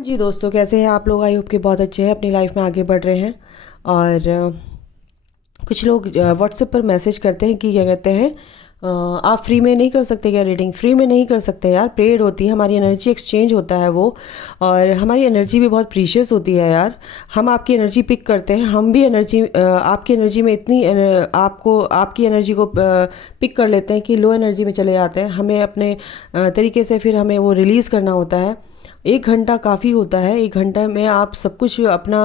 जी दोस्तों, कैसे हैं आप लोग? आई होप कि बहुत अच्छे हैं, अपनी लाइफ में आगे बढ़ रहे हैं। और कुछ लोग व्हाट्सएप पर मैसेज करते हैं कि क्या कहते हैं, आप फ्री में नहीं कर सकते क्या रीडिंग? फ्री में नहीं कर सकते यार, पेड होती है, हमारी एनर्जी एक्सचेंज होता है वो। और हमारी एनर्जी भी बहुत प्रीशियस होती है यार। हम आपकी एनर्जी पिक करते हैं, हम भी एनर्जी आपकी एनर्जी में इतनी आपको आपकी एनर्जी को पिक कर लेते हैं कि लो एनर्जी में चले जाते हैं। हमें अपने तरीके से फिर हमें वो रिलीज़ करना होता है। 1 घंटा काफ़ी होता है। 1 घंटा में आप सब कुछ अपना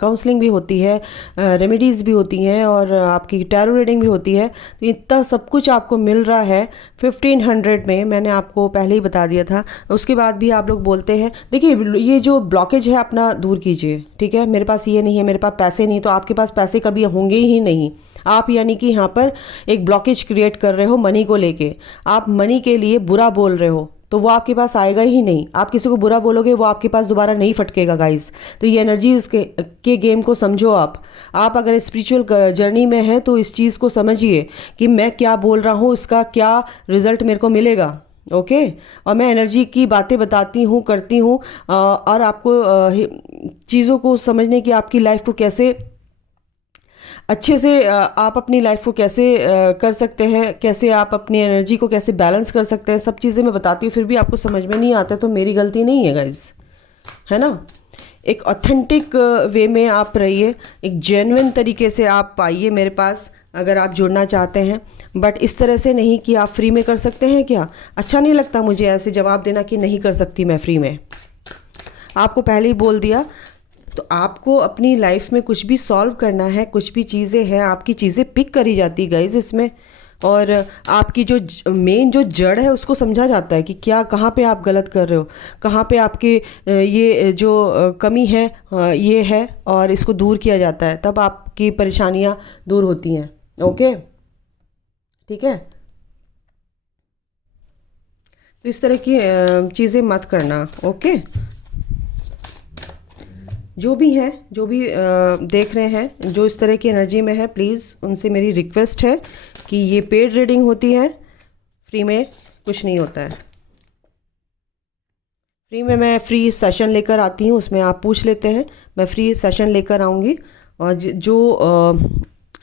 काउंसलिंग भी होती है, रेमेडीज़ भी होती हैं और आपकी टैरो रीडिंग भी होती है। तो इतना सब कुछ आपको मिल रहा है 1500 में। मैंने आपको पहले ही बता दिया था। उसके बाद भी आप लोग बोलते हैं, देखिए ये जो ब्लॉकेज है अपना दूर कीजिए, ठीक है? मेरे पास ये नहीं है, मेरे पास पैसे नहीं, तो आपके पास पैसे कभी होंगे ही नहीं। आप यानी कि यहाँ पर एक ब्लॉकेज क्रिएट कर रहे हो मनी को लेके। आप मनी के लिए बुरा बोल रहे हो तो वो आपके पास आएगा ही नहीं। आप किसी को बुरा बोलोगे वो आपके पास दोबारा नहीं फटकेगा गाइस। तो ये एनर्जीज के गेम को समझो। आप अगर स्पिरिचुअल जर्नी में हैं तो इस चीज़ को समझिए कि मैं क्या बोल रहा हूँ, इसका क्या रिजल्ट मेरे को मिलेगा। ओके। और मैं एनर्जी की बातें बताती हूँ, करती हूँ, और आपको चीज़ों को समझने की, आपकी लाइफ को कैसे अच्छे से आप अपनी लाइफ को कैसे कर सकते हैं, कैसे आप अपनी एनर्जी को कैसे बैलेंस कर सकते हैं, सब चीज़ें मैं बताती हूँ। फिर भी आपको समझ में नहीं आता तो मेरी गलती नहीं है गाइज, है ना? एक ऑथेंटिक वे में आप रहिए, एक जेन्युइन तरीके से आप आइए मेरे पास अगर आप जुड़ना चाहते हैं। बट इस तरह से नहीं कि आप फ्री में कर सकते हैं क्या। अच्छा नहीं लगता मुझे ऐसे जवाब देना कि नहीं कर सकती मैं फ्री में। आपको पहले ही बोल दिया। तो आपको अपनी लाइफ में कुछ भी सॉल्व करना है, कुछ भी चीज़ें हैं, आपकी चीज़ें पिक करी जाती गाइज इसमें। और आपकी जो मेन जो जड़ है उसको समझा जाता है कि क्या, कहाँ पे आप गलत कर रहे हो, कहाँ पे आपके ये जो कमी है ये है, और इसको दूर किया जाता है, तब आपकी परेशानियाँ दूर होती हैं। ओके, ठीक है? तो इस तरह की चीज़ें मत करना। ओके, जो भी हैं, जो भी देख रहे हैं, जो इस तरह की एनर्जी में है, प्लीज़ उनसे मेरी रिक्वेस्ट है कि ये पेड रीडिंग होती है, फ्री में कुछ नहीं होता है। फ्री में मैं फ्री सेशन लेकर आती हूँ, उसमें आप पूछ लेते हैं, मैं फ्री सेशन लेकर आऊँगी। और जो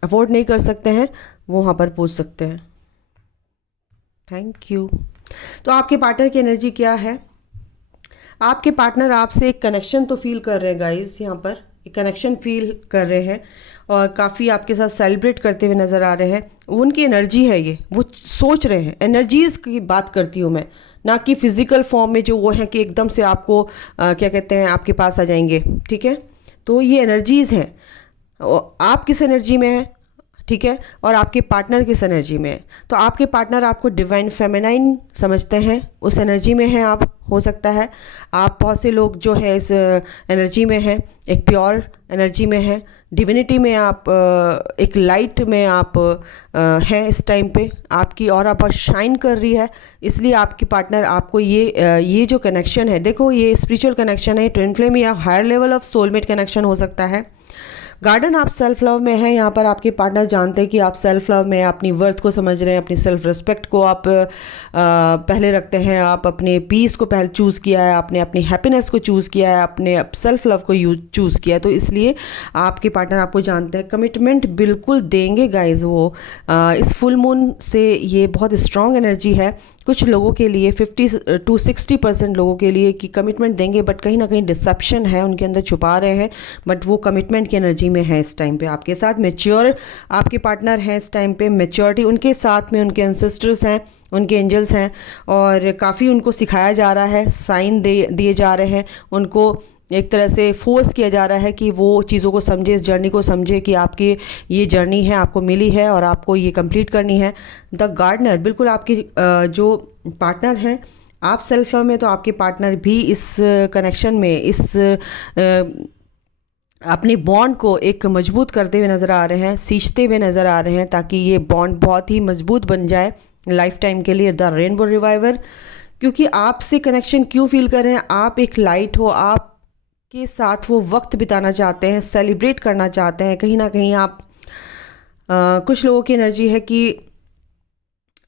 अफोर्ड नहीं कर सकते हैं वो वहाँ पर पूछ सकते हैं। Thank you. तो आपके पार्टनर की एनर्जी क्या है? आपके पार्टनर आपसे एक कनेक्शन तो फील कर रहे हैं गाइस, यहाँ पर एक कनेक्शन फील कर रहे हैं और काफ़ी आपके साथ सेलिब्रेट करते हुए नज़र आ रहे हैं। उनकी एनर्जी है ये, वो सोच रहे हैं। एनर्जीज़ की बात करती हूँ मैं, ना कि फिजिकल फॉर्म में जो वो है कि एकदम से आपको क्या कहते हैं, आपके पास आ जाएंगे, ठीक है? तो ये एनर्जीज़ हैं। आप किस एनर्जी में हैं, ठीक है? और आपके पार्टनर किस एनर्जी में है। तो आपके पार्टनर आपको डिवाइन फेमिनाइन समझते हैं, उस एनर्जी में हैं आप। हो सकता है आप, बहुत से लोग जो है इस एनर्जी में हैं, एक प्योर एनर्जी में है, डिविनिटी में आप, एक लाइट में आप हैं इस टाइम पे। आपकी ऑरा बहुत शाइन कर रही है, इसलिए आपकी पार्टनर आपको ये जो कनेक्शन है, देखो ये स्पिरिचुअल कनेक्शन है, ट्विन फ्लेम या higher level of soulmate connection हो सकता है। गार्डन आप सेल्फ लव में है, यहाँ पर आपके पार्टनर जानते हैं कि आप सेल्फ लव में, अपनी वर्थ को समझ रहे हैं, अपनी सेल्फ रिस्पेक्ट को आप पहले रखते हैं, आप अपने पीस को पहले चूज़ किया है, आपने अपनी हैप्पीनेस को चूज़ किया है, अपने सेल्फ लव को चूज़ किया है। तो इसलिए आपके पार्टनर आपको जानते हैं, कमिटमेंट बिल्कुल देंगे गाइज वो। इस फुल मून से ये बहुत स्ट्रॉन्ग एनर्जी है कुछ लोगों के लिए, 50 to 60% लोगों के लिए कि कमिटमेंट देंगे, बट कहीं ना कहीं डिसेप्शन है उनके अंदर, छुपा रहे हैं। बट वो कमिटमेंट की एनर्जी में है इस टाइम पे आपके साथ। मैच्योर आपके पार्टनर हैं इस टाइम पे, मैच्योरिटी उनके साथ में, उनके एंसेस्टर्स हैं, उनके एंजल्स हैं, और काफ़ी उनको सिखाया जा रहा है, साइन दिए जा रहे हैं उनको। एक तरह से फोर्स किया जा रहा है कि वो चीज़ों को समझे, इस जर्नी को समझे कि आपकी ये जर्नी है, आपको मिली है और आपको ये कंप्लीट करनी है। द गार्डनर, बिल्कुल आपकी जो पार्टनर हैं, आप सेल्फ लव में, तो आपके पार्टनर भी इस कनेक्शन में, इस अपने बॉन्ड को एक मजबूत करते हुए नज़र आ रहे हैं, सींचते हुए नज़र आ रहे हैं, ताकि ये बॉन्ड बहुत ही मजबूत बन जाए लाइफ टाइम के लिए। द रेनबो रिवाइवर, क्योंकि आपसे कनेक्शन क्यों फील कर रहे हैं, आप एक लाइट हो, आप के साथ वो वक्त बिताना चाहते हैं, सेलिब्रेट करना चाहते हैं। कहीं ना कहीं आप कुछ लोगों की एनर्जी है कि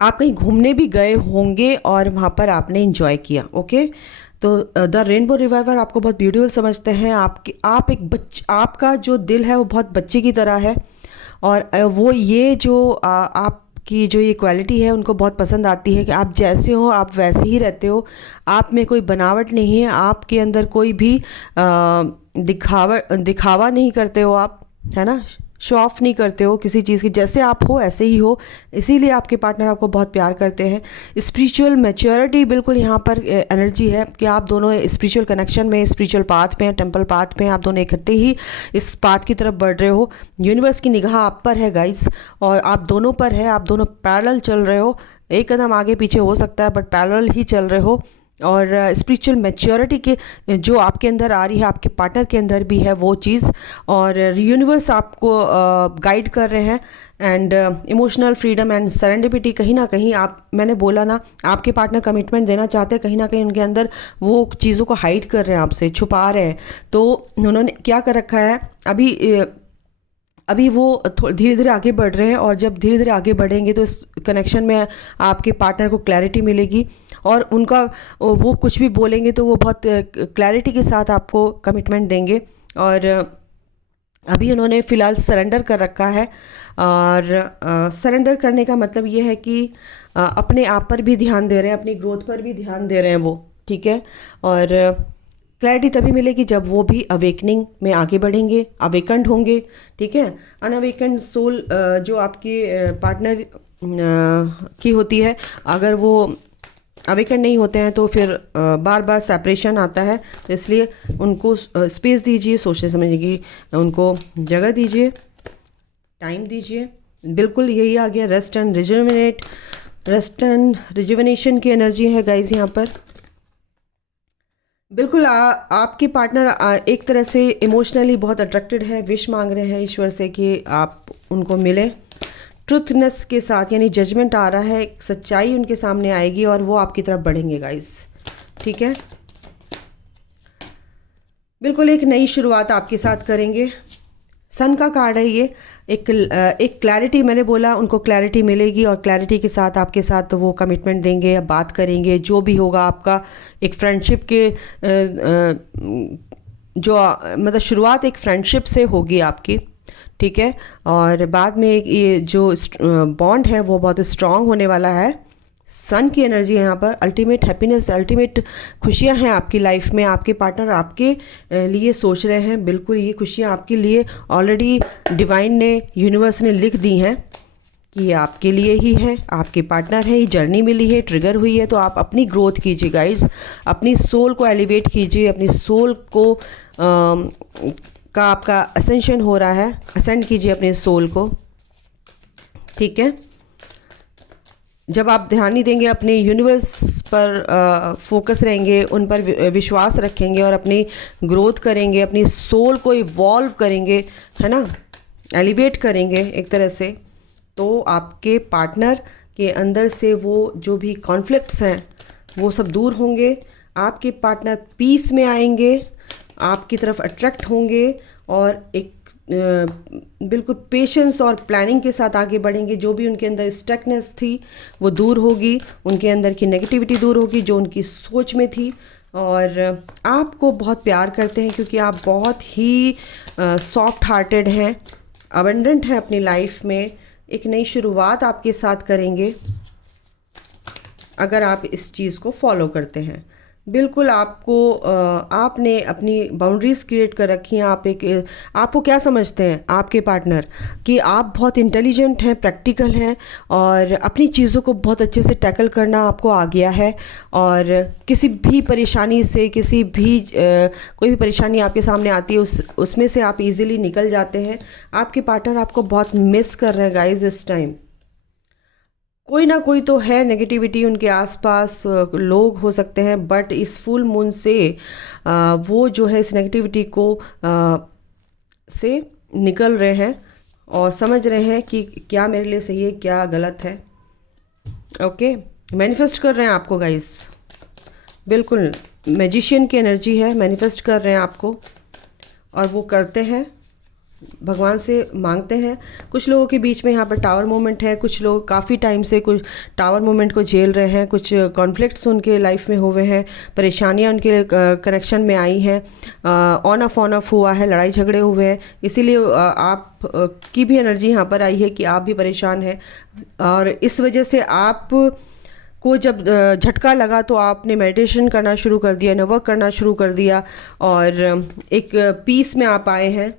आप कहीं घूमने भी गए होंगे और वहाँ पर आपने एंजॉय किया। ओके, तो द रेनबो रिवाइवर आपको बहुत ब्यूटीफुल समझते हैं। आपका जो दिल है वो बहुत बच्चे की तरह है, और वो ये जो आपकी जो ये क्वालिटी है उनको बहुत पसंद आती है कि आप जैसे हो आप वैसे ही रहते हो, आप में कोई बनावट नहीं है, आपके अंदर कोई भी दिखावा नहीं करते हो आप, है ना, शो ऑफ नहीं करते हो किसी चीज़ की, जैसे आप हो ऐसे ही हो। इसीलिए आपके पार्टनर आपको बहुत प्यार करते हैं। स्पिरिचुअल मैच्योरिटी बिल्कुल यहाँ पर एनर्जी है कि आप दोनों स्पिरिचुअल कनेक्शन में, स्पिरिचुअल पाथ में, टेंपल पाथ में, आप दोनों इकट्ठे ही इस पाथ की तरफ बढ़ रहे हो। यूनिवर्स की निगाह आप पर है गाइस, और आप दोनों पर है, आप दोनों पैरेलल चल रहे हो। एक कदम आगे पीछे हो सकता है बट पैरेलल ही चल रहे हो। और स्पिरिचुअल मैच्योरिटी के जो आपके अंदर आ रही है, आपके पार्टनर के अंदर भी है वो चीज़, और यूनिवर्स आपको गाइड कर रहे हैं। And emotional freedom and serendipity, कहीं ना कहीं मैंने बोला ना, आपके पार्टनर कमिटमेंट देना चाहते हैं, कहीं ना कहीं उनके अंदर वो चीज़ों को हाइड कर रहे हैं, आपसे छुपा रहे हैं। तो उन्होंने क्या कर रखा है, अभी वो धीरे धीरे आगे बढ़ रहे हैं, और जब धीरे धीरे आगे बढ़ेंगे तो इस कनेक्शन में आपके पार्टनर को क्लैरिटी मिलेगी, और उनका वो कुछ भी बोलेंगे तो वो बहुत क्लैरिटी के साथ आपको कमिटमेंट देंगे। और अभी उन्होंने फ़िलहाल सरेंडर कर रखा है, और सरेंडर करने का मतलब ये है कि अपने आप पर भी ध्यान दे रहे हैं, अपनी ग्रोथ पर भी ध्यान दे रहे हैं वो, ठीक है। और क्लैरिटी तभी मिलेगी जब वो भी अवेकनिंग में आगे बढ़ेंगे, अवेकन्ड होंगे, ठीक है। अनअवेकन्ड सोल जो आपके पार्टनर की होती है, अगर वो अवेकन नहीं होते हैं तो फिर बार बार सेपरेशन आता है। तो इसलिए उनको स्पेस दीजिए, सोचने समझने की उनको जगह दीजिए, टाइम दीजिए। बिल्कुल यही आ गया, रेस्ट एंड रिजुविनेशन की एनर्जी है गाइज यहाँ पर। बिल्कुल आपके पार्टनर एक तरह से इमोशनली बहुत अट्रैक्टेड है, विश मांग रहे हैं ईश्वर से कि आप उनको मिलें ट्रुथनेस के साथ, यानी जजमेंट आ रहा है, सच्चाई उनके सामने आएगी और वो आपकी तरफ बढ़ेंगे गाइस, ठीक है। बिल्कुल एक नई शुरुआत आपके साथ करेंगे। सन का कार्ड है ये, एक क्लैरिटी, मैंने बोला उनको क्लैरिटी मिलेगी, और क्लैरिटी के साथ आपके साथ वो कमिटमेंट देंगे या बात करेंगे, जो भी होगा आपका एक फ्रेंडशिप के जो मतलब शुरुआत एक फ्रेंडशिप से होगी आपकी, ठीक है। और बाद में ये जो बॉन्ड है वो बहुत स्ट्रांग होने वाला है। सन की एनर्जी है यहाँ पर, अल्टीमेट हैप्पीनेस, अल्टीमेट खुशियाँ हैं आपकी लाइफ में। आपके पार्टनर आपके लिए सोच रहे हैं, बिल्कुल ये खुशियाँ आपके लिए ऑलरेडी डिवाइन ने, यूनिवर्स ने लिख दी हैं कि ये आपके लिए ही है, आपके पार्टनर है, ये जर्नी मिली है, ट्रिगर हुई है। तो आप अपनी ग्रोथ कीजिए गाइज, अपनी सोल को एलिवेट कीजिए, अपनी सोल को का आपका असेंशन हो रहा है, असेंड कीजिए अपने सोल को, ठीक है। जब आप ध्यान नहीं देंगे, अपने यूनिवर्स पर फोकस रहेंगे, उन पर विश्वास रखेंगे और अपनी ग्रोथ करेंगे, अपनी सोल को इवॉल्व करेंगे, है ना, एलिवेट करेंगे एक तरह से, तो आपके पार्टनर के अंदर से वो जो भी कॉन्फ्लिक्ट्स हैं वो सब दूर होंगे। आपके पार्टनर पीस में आएंगे, आपकी तरफ अट्रैक्ट होंगे, और एक बिल्कुल पेशेंस और प्लानिंग के साथ आगे बढ़ेंगे। जो भी उनके अंदर स्टकनेस थी वो दूर होगी, उनके अंदर की नेगेटिविटी दूर होगी जो उनकी सोच में थी, और आपको बहुत प्यार करते हैं क्योंकि आप बहुत ही सॉफ्ट हार्टेड हैं, अबंडेंट हैं अपनी लाइफ में। एक नई शुरुआत आपके साथ करेंगे अगर आप इस चीज़ को फॉलो करते हैं। बिल्कुल आपने अपनी बाउंड्रीज़ क्रिएट कर रखी हैं। आपको क्या समझते हैं आपके पार्टनर कि आप बहुत इंटेलिजेंट हैं, प्रैक्टिकल हैं, और अपनी चीज़ों को बहुत अच्छे से टैकल करना आपको आ गया है, और किसी भी परेशानी से, कोई भी परेशानी आपके सामने आती है उसमें से आप इजीली निकल जाते हैं। आपके पार्टनर आपको बहुत मिस कर रहे हैं गाइज इस टाइम। कोई ना कोई तो है नेगेटिविटी उनके आसपास, लोग हो सकते हैं, बट इस फुल मून से वो जो है इस नेगेटिविटी को से निकल रहे हैं और समझ रहे हैं कि क्या मेरे लिए सही है, क्या गलत है। ओके, मैनिफेस्ट कर रहे हैं आपको गाइस, बिल्कुल मैजिशियन की एनर्जी है, मैनिफेस्ट कर रहे हैं आपको, और वो करते हैं। भगवान से मांगते हैं। कुछ लोगों के बीच में यहाँ पर टावर मोमेंट है, कुछ लोग काफ़ी टाइम से कुछ टावर मोमेंट को झेल रहे हैं, कुछ कॉन्फ्लिक्ट्स उनके लाइफ में हुए हैं, परेशानियाँ उनके कनेक्शन में आई हैं, ऑन ऑफ हुआ है, लड़ाई झगड़े हुए हैं, इसीलिए आप की भी एनर्जी यहाँ पर आई है कि आप भी परेशान हैं। और इस वजह से आप को जब झटका लगा तो आपने मेडिटेशन करना शुरू कर दिया, वर्क करना शुरू कर दिया और एक पीस में आप आए हैं।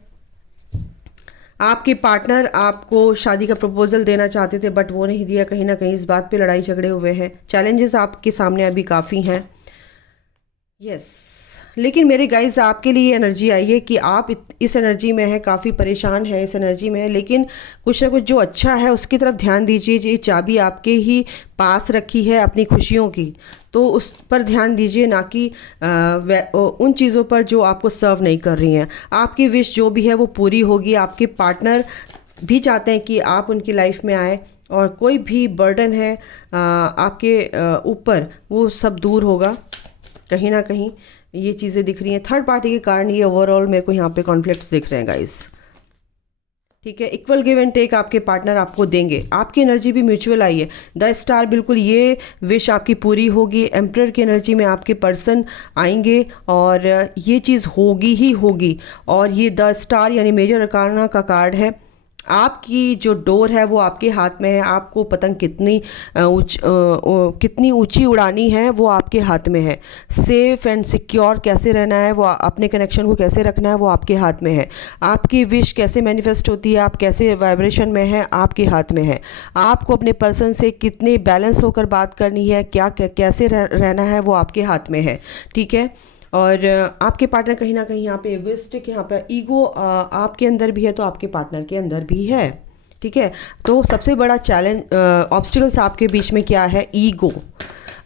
आपके पार्टनर आपको शादी का प्रपोजल देना चाहते थे बट वो नहीं दिया, कहीं ना कहीं इस बात पे लड़ाई झगड़े हुए हैं, चैलेंजेस आपके सामने अभी काफ़ी हैं। यस, लेकिन मेरे गाइस आपके लिए एनर्जी आई है कि आप इस एनर्जी में है, काफ़ी परेशान है, इस एनर्जी में है, लेकिन कुछ ना कुछ जो अच्छा है उसकी तरफ ध्यान दीजिए। ये चाबी आपके ही पास रखी है अपनी खुशियों की, तो उस पर ध्यान दीजिए, ना कि उन चीज़ों पर जो आपको सर्व नहीं कर रही हैं। आपकी विश जो भी है वो पूरी होगी। आपके पार्टनर भी चाहते हैं कि आप उनकी लाइफ में आए और कोई भी बर्डन है आपके ऊपर वो सब दूर होगा। कहीं ना कहीं ये चीज़ें दिख रही हैं, थर्ड पार्टी के कारण ये ओवरऑल मेरे को यहाँ पे कॉन्फ्लिक्ट्स दिख रहे हैं गाइस। ठीक है, इक्वल गिव एंड टेक आपके पार्टनर आपको देंगे, आपकी एनर्जी भी म्यूचुअल आई है। द स्टार, बिल्कुल ये विश आपकी पूरी होगी। एम्परर की एनर्जी में आपके पर्सन आएंगे और ये चीज़ होगी ही होगी। और ये द स्टार यानी मेजर अरकाना का कार्ड है। आपकी जो डोर है वो आपके हाथ में है। आपको पतंग कितनी ऊंची उड़ानी है वो आपके हाथ में है। सेफ एंड सिक्योर कैसे रहना है, वो अपने कनेक्शन को कैसे रखना है वो आपके हाथ में है। आपकी विश कैसे मैनिफेस्ट होती है, आप कैसे वाइब्रेशन में है, आपके हाथ में है। आपको अपने पर्सन से कितने बैलेंस होकर बात करनी है, क्या कैसे रहना है वो आपके हाथ में है। ठीक है, और आपके पार्टनर कहीं ना कहीं यहाँ पे एगोइस्टिक, यहाँ पे ईगो आपके अंदर भी है तो आपके पार्टनर के अंदर भी है। ठीक है, तो सबसे बड़ा चैलेंज ऑब्स्टिकल्स आपके बीच में क्या है, ईगो।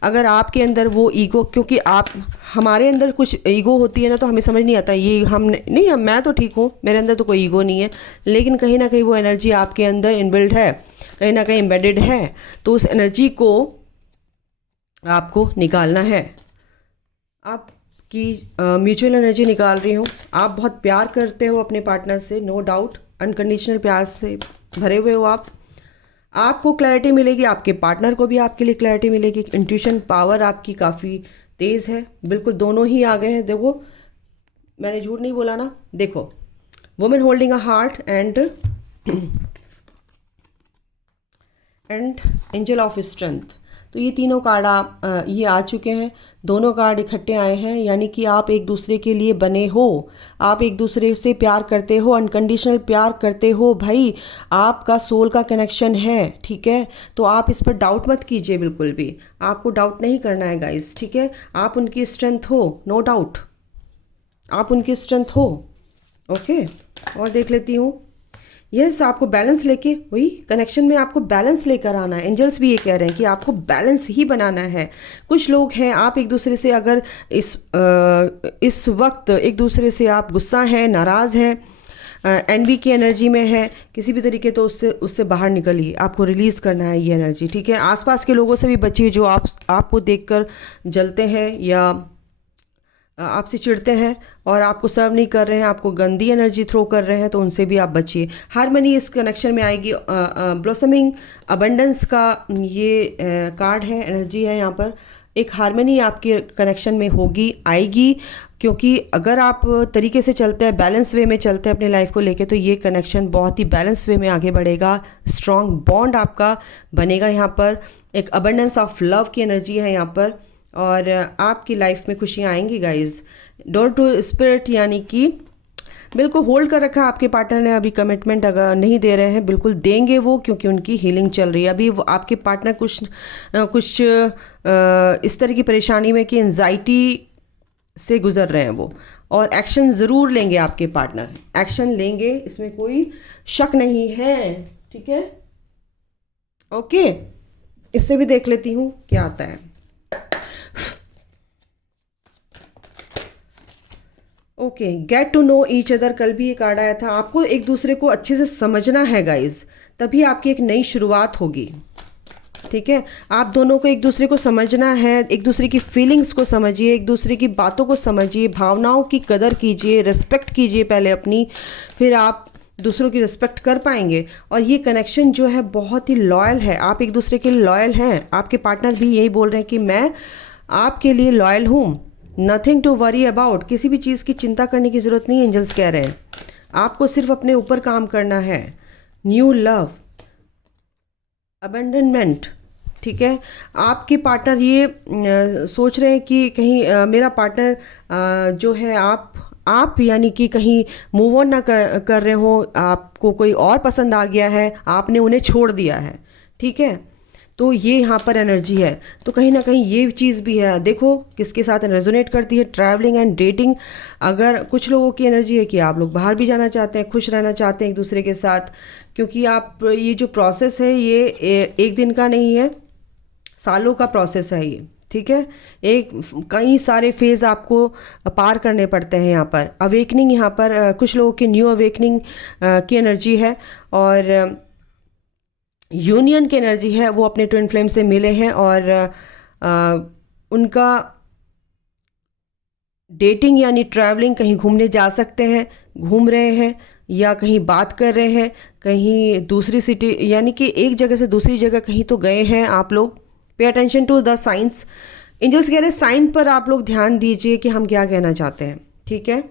अगर आपके अंदर वो ईगो, क्योंकि आप हमारे अंदर कुछ ईगो होती है ना, तो हमें समझ नहीं आता ये हम नहीं, मैं तो ठीक हूँ, मेरे अंदर तो कोई ईगो नहीं है, लेकिन कहीं ना कहीं वो एनर्जी आपके अंदर इनबिल्ड है, कहीं ना कहीं एम्बेडेड है। तो उस एनर्जी को आपको निकालना है। आप कि म्यूचुअल एनर्जी निकाल रही हूँ। आप बहुत प्यार करते हो अपने पार्टनर से, नो डाउट, अनकंडीशनल प्यार से भरे हुए हो आप। आपको क्लैरिटी मिलेगी, आपके पार्टनर को भी आपके लिए क्लैरिटी मिलेगी। इंट्यूशन पावर आपकी काफ़ी तेज़ है, बिल्कुल दोनों ही आ गए हैं। देखो, मैंने झूठ नहीं बोला ना। देखो, women holding a heart and angel of strength, तो ये तीनों कार्ड आप ये आ चुके हैं। दोनों कार्ड इकट्ठे आए हैं, यानी कि आप एक दूसरे के लिए बने हो, आप एक दूसरे से प्यार करते हो, अनकंडीशनल प्यार करते हो भाई, आपका सोल का कनेक्शन है। ठीक है, तो आप इस पर डाउट मत कीजिए, बिल्कुल भी आपको डाउट नहीं करना है गाइस। ठीक है, आप उनकी स्ट्रेंथ हो, नो डाउट, आप उनकी स्ट्रेंथ हो। ओके, और देख लेती हूँ। यस, आपको बैलेंस लेके, वही कनेक्शन में आपको बैलेंस लेकर आना है। एंजल्स भी ये कह रहे हैं कि आपको बैलेंस ही बनाना है। कुछ लोग हैं, आप एक दूसरे से अगर इस वक्त एक दूसरे से आप गुस्सा हैं, नाराज़ हैं, एनवी की एनर्जी में है किसी भी तरीके, तो उससे बाहर निकलिए, आपको रिलीज़ करना है ये एनर्जी। ठीक है, आसपास के लोगों से भी बचिए जो आपको देखकर जलते हैं या आपसे चिढ़ते हैं और आपको सर्व नहीं कर रहे हैं, आपको गंदी एनर्जी थ्रो कर रहे हैं, तो उनसे भी आप बचिए। हारमनी इस कनेक्शन में आएगी। ब्लॉसमिंग अबंडेंस का ये कार्ड है, एनर्जी है। यहाँ पर एक हारमनी आपके कनेक्शन में होगी, आएगी, क्योंकि अगर आप तरीके से चलते हैं, बैलेंस वे में चलते हैं अपनी लाइफ को लेके, तो ये कनेक्शन बहुत ही बैलेंस वे में आगे बढ़ेगा। स्ट्रॉन्ग बॉन्ड आपका बनेगा। यहाँ पर एक अबंडेंस ऑफ लव की एनर्जी है यहाँ पर, और आपकी लाइफ में खुशियाँ आएंगी गाइज। डोर टू स्पिरिट, यानी कि बिल्कुल होल्ड कर रखा है आपके पार्टनर ने, अभी कमिटमेंट अगर नहीं दे रहे हैं, बिल्कुल देंगे वो, क्योंकि उनकी हीलिंग चल रही है। अभी वो आपके पार्टनर कुछ इस तरह की परेशानी में कि एंजाइटी से गुजर रहे हैं वो, और एक्शन ज़रूर लेंगे आपके पार्टनर, एक्शन लेंगे, इसमें कोई शक नहीं है। ठीक है, ओके, इससे भी देख लेती हूँ क्या आता है। Okay, get to know each other, कल भी ये कार्ड आया था। आपको एक दूसरे को अच्छे से समझना है गाइज, तभी आपकी एक नई शुरुआत होगी। ठीक है, आप दोनों को एक दूसरे को समझना है, एक दूसरे की फीलिंग्स को समझिए, एक दूसरे की बातों को समझिए, भावनाओं की कदर कीजिए, रिस्पेक्ट कीजिए पहले अपनी, फिर आप दूसरों की रिस्पेक्ट कर पाएंगे। और ये कनेक्शन जो है बहुत ही लॉयल है, आप एक दूसरे के लिए लॉयल हैं। आपके पार्टनर भी यही बोल रहे हैं कि मैं आपके लिए लॉयल हूँ, नथिंग टू वरी अबाउट, किसी भी चीज़ की चिंता करने की ज़रूरत नहीं, एंजल्स कह रहे हैं। आपको सिर्फ अपने ऊपर काम करना है। न्यू लव, अबेंडनमेंट, ठीक है। आपके पार्टनर ये सोच रहे हैं कि कहीं मेरा पार्टनर जो है आप यानी कि कहीं मूव ऑन ना कर रहे हो, आपको कोई और पसंद आ गया है, आपने उन्हें छोड़ दिया है, ठीक है। तो ये यहाँ पर एनर्जी है। तो कहीं ना कहीं ये चीज़ भी है, देखो किसके साथ रेजोनेट करती है। ट्रैवलिंग एंड डेटिंग, अगर कुछ लोगों की एनर्जी है कि आप लोग बाहर भी जाना चाहते हैं, खुश रहना चाहते हैं एक दूसरे के साथ, क्योंकि आप ये जो प्रोसेस है ये एक दिन का नहीं है, सालों का प्रोसेस है ये, ठीक है। एक कई सारे फेज़ आपको पार करने पड़ते हैं यहाँ पर। अवेकनिंग, यहाँ पर कुछ लोगों की न्यू अवेकनिंग की एनर्जी है, और यूनियन की एनर्जी है। वो अपने ट्विन फ्लेम से मिले हैं और उनका डेटिंग यानी ट्रैवलिंग, कहीं घूमने जा सकते हैं, घूम रहे हैं, या कहीं बात कर रहे हैं, कहीं दूसरी सिटी यानी कि एक जगह से दूसरी जगह कहीं तो गए हैं आप लोग। Pay attention to the science, angels कह रहे हैं साइन पर आप लोग ध्यान दीजिए कि हम क्या कहना चाहते हैं, ठीक है।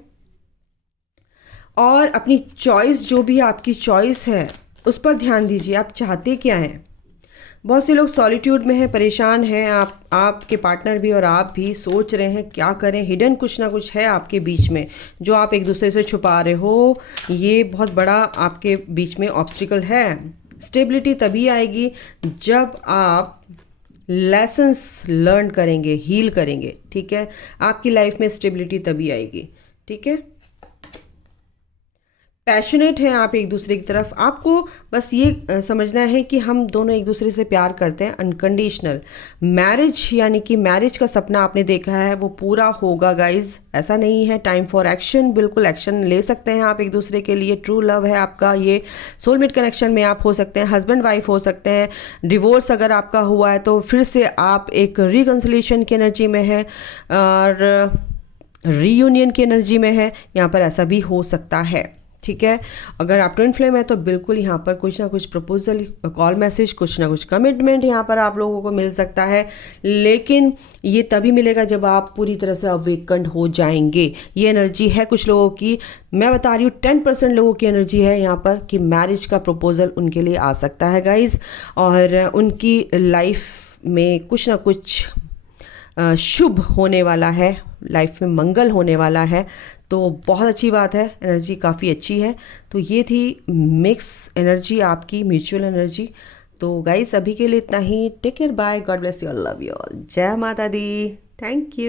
और अपनी चॉइस, जो भी आपकी चॉइस है उस पर ध्यान दीजिए, आप चाहते क्या हैं। बहुत से लोग सॉलिट्यूड में हैं, परेशान हैं, आपके पार्टनर भी और आप भी सोच रहे हैं क्या करें। हिडन कुछ ना कुछ है आपके बीच में जो आप एक दूसरे से छुपा रहे हो, ये बहुत बड़ा आपके बीच में ऑब्स्टिकल है। स्टेबिलिटी तभी आएगी जब आप लेसन्स लर्न करेंगे, हील करेंगे, ठीक है। आपकी लाइफ में स्टेबिलिटी तभी आएगी, ठीक है। पैशनेट हैं आप एक दूसरे की तरफ, आपको बस ये समझना है कि हम दोनों एक दूसरे से प्यार करते हैं, अनकंडीशनल। मैरिज यानी कि मैरिज का सपना आपने देखा है वो पूरा होगा गाइज, ऐसा नहीं है। टाइम फॉर एक्शन, बिल्कुल एक्शन ले सकते हैं आप एक दूसरे के लिए। ट्रू लव है आपका, ये सोलमेट कनेक्शन में आप हो सकते हैं, हस्बैंड वाइफ हो सकते हैं। डिवोर्स अगर आपका हुआ है तो फिर से आप एक रिकन्सिलेशन की एनर्जी में है और रीयूनियन की एनर्जी में है, यहाँ पर ऐसा भी हो सकता है, ठीक है। अगर आप ट्विन फ्लेम है तो बिल्कुल यहाँ पर कुछ ना कुछ प्रपोजल, कॉल मैसेज, कुछ ना कुछ कमिटमेंट यहाँ पर आप लोगों को मिल सकता है। लेकिन ये तभी मिलेगा जब आप पूरी तरह से अवेकन्ड हो जाएंगे। ये एनर्जी है कुछ लोगों की, मैं बता रही हूँ 10% लोगों की एनर्जी है यहाँ पर कि मैरिज का प्रपोजल उनके लिए आ सकता है गाइज, और उनकी लाइफ में कुछ ना कुछ शुभ होने वाला है, लाइफ में मंगल होने वाला है। तो बहुत अच्छी बात है, एनर्जी काफ़ी अच्छी है। तो ये थी मिक्स एनर्जी आपकी, म्यूचुअल एनर्जी। तो गाइस अभी के लिए इतना ही। Take care, bye, God bless you all, love you all, जय माता दी, थैंक यू।